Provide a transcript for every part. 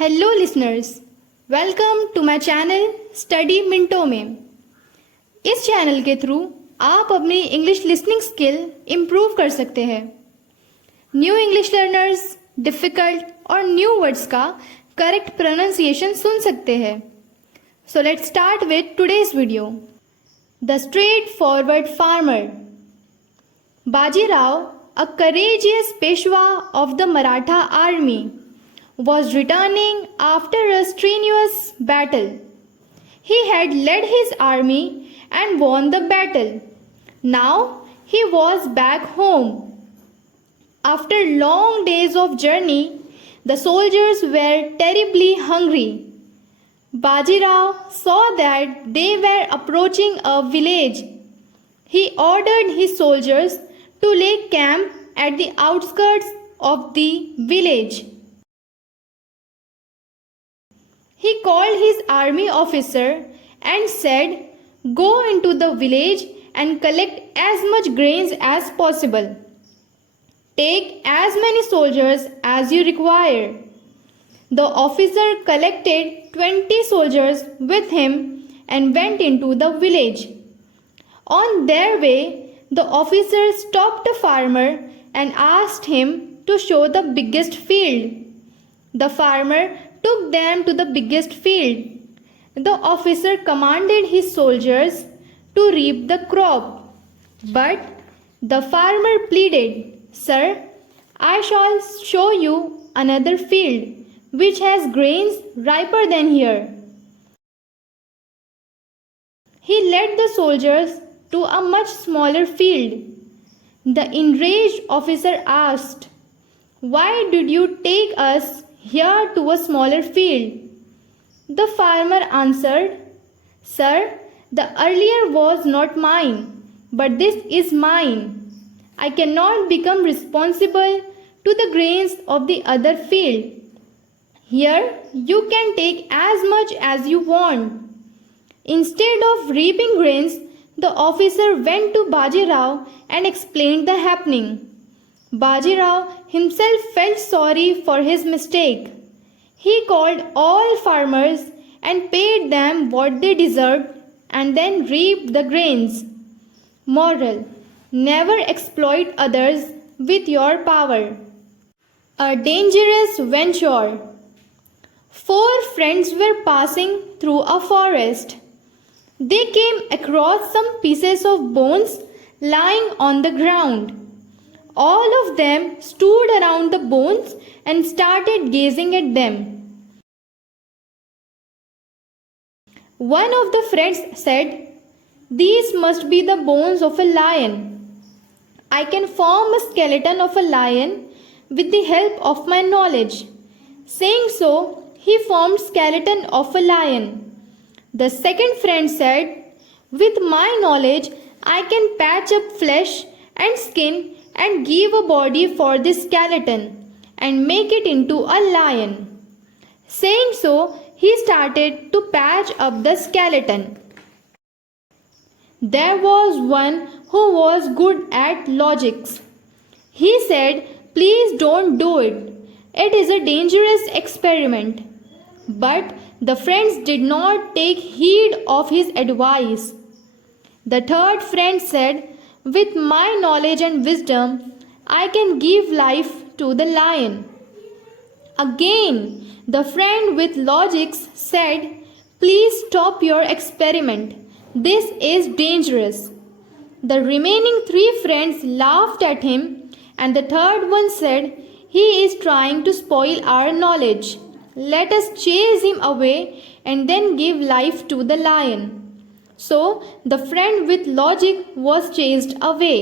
Hello listeners, welcome to my channel study मिनटों में। इस चैनल के थ्रू आप अपनी इंग्लिश लिसनिंग स्किल इम्प्रूव कर सकते हैं। न्यू इंग्लिश लर्नर्स डिफ़िकल्ट और न्यू वर्ड्स का करेक्ट प्रोनाउंसिएशन सुन सकते हैं। So let's start with today's video. The straight forward farmer. Bajirao, a courageous Peshwa of the Maratha army, was returning after a strenuous battle. He had led his army and won the battle. Now he was back home. After long days of journey, the soldiers were terribly hungry. Bajirao saw that they were approaching a village. He ordered his soldiers to lay camp at the outskirts of the village. He called his army officer and said, "Go into the village and collect as much grains as possible. Take as many soldiers as you require." The officer collected 20 soldiers with him and went into the village. On their way, the officer stopped a farmer and asked him to show the biggest field. The farmer took them to the biggest field. The officer commanded his soldiers to reap the crop. But the farmer pleaded, "Sir, I shall show you another field which has grains riper than here." He led the soldiers to a much smaller field. The enraged officer asked, "Why did you take us here to a smaller field?" The farmer answered, "Sir, the earlier was not mine, but this is mine. I cannot become responsible to the grains of the other field. Here you can take as much as you want." Instead of reaping grains, the officer went to Bajirao and explained the happening. Bajirao himself felt sorry for his mistake. He called all farmers and paid them what they deserved and then reaped the grains. Moral: never exploit others with your power. A dangerous venture. 4 friends were passing through a forest. They came across some pieces of bones lying on the ground. All of them stood around the bones and started gazing at them. One of the friends said, "These must be the bones of a lion. I can form a skeleton of a lion with the help of my knowledge." Saying so, he formed skeleton of a lion. The second friend said, "With my knowledge, I can patch up flesh and skin and give a body for this skeleton and make it into a lion." Saying so, he started to patch up the skeleton. There was one who was good at logics. He said, "Please don't do it. It is a dangerous experiment." But the friends did not take heed of his advice. The third friend said, "With my knowledge and wisdom, I can give life to the lion." Again, the friend with logics said, "Please stop your experiment. This is dangerous." The remaining 3 friends laughed at him, and the third one said, "He is trying to spoil our knowledge. Let us chase him away and then give life to the lion." So the friend with logic was chased away.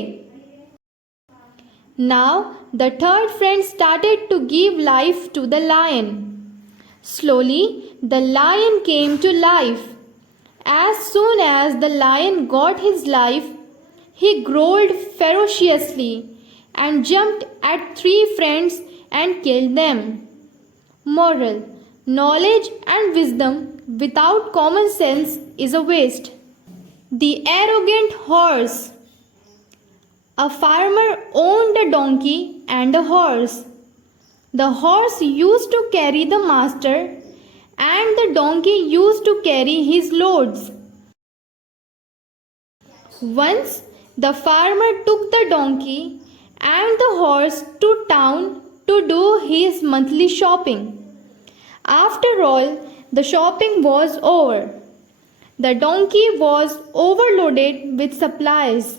Now the third friend started to give life to the lion. Slowly the lion came to life. As soon as the lion got his life, he growled ferociously and jumped at 3 friends and killed them. Moral: knowledge and wisdom without common sense is a waste. The arrogant horse. A farmer owned a donkey and a horse. The horse used to carry the master, and the donkey used to carry his loads. Once the farmer took the donkey and the horse to town to do his monthly shopping. After all, the shopping was over. The donkey was overloaded with supplies.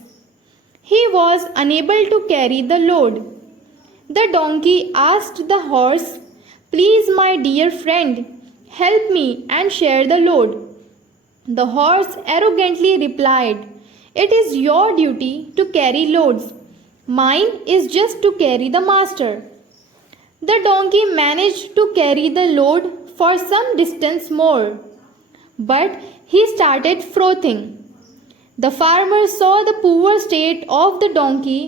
He was unable to carry the load. The donkey asked the horse, "Please, my dear friend, help me and share the load." The horse arrogantly replied, "It is your duty to carry loads. Mine is just to carry the master." The donkey managed to carry the load for some distance more, but he started frothing. The farmer saw the poor state of the donkey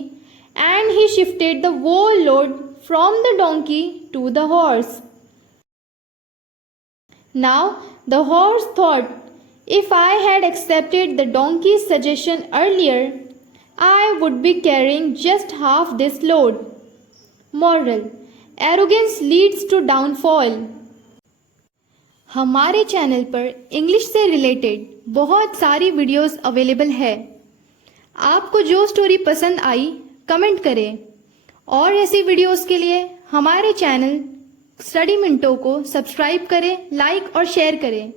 and he shifted the whole load from the donkey to the horse. Now the horse thought, "If I had accepted the donkey's suggestion earlier, I would be carrying just half this load." Moral: Arrogance leads to downfall. हमारे channel पर English से related बहुत सारी videos available है। आपको जो story पसंद आई comment करें और ऐसी वीडियोस के लिए हमारे चैनल स्टडी मिनटों को सब्सक्राइब करें, लाइक और शेयर करें।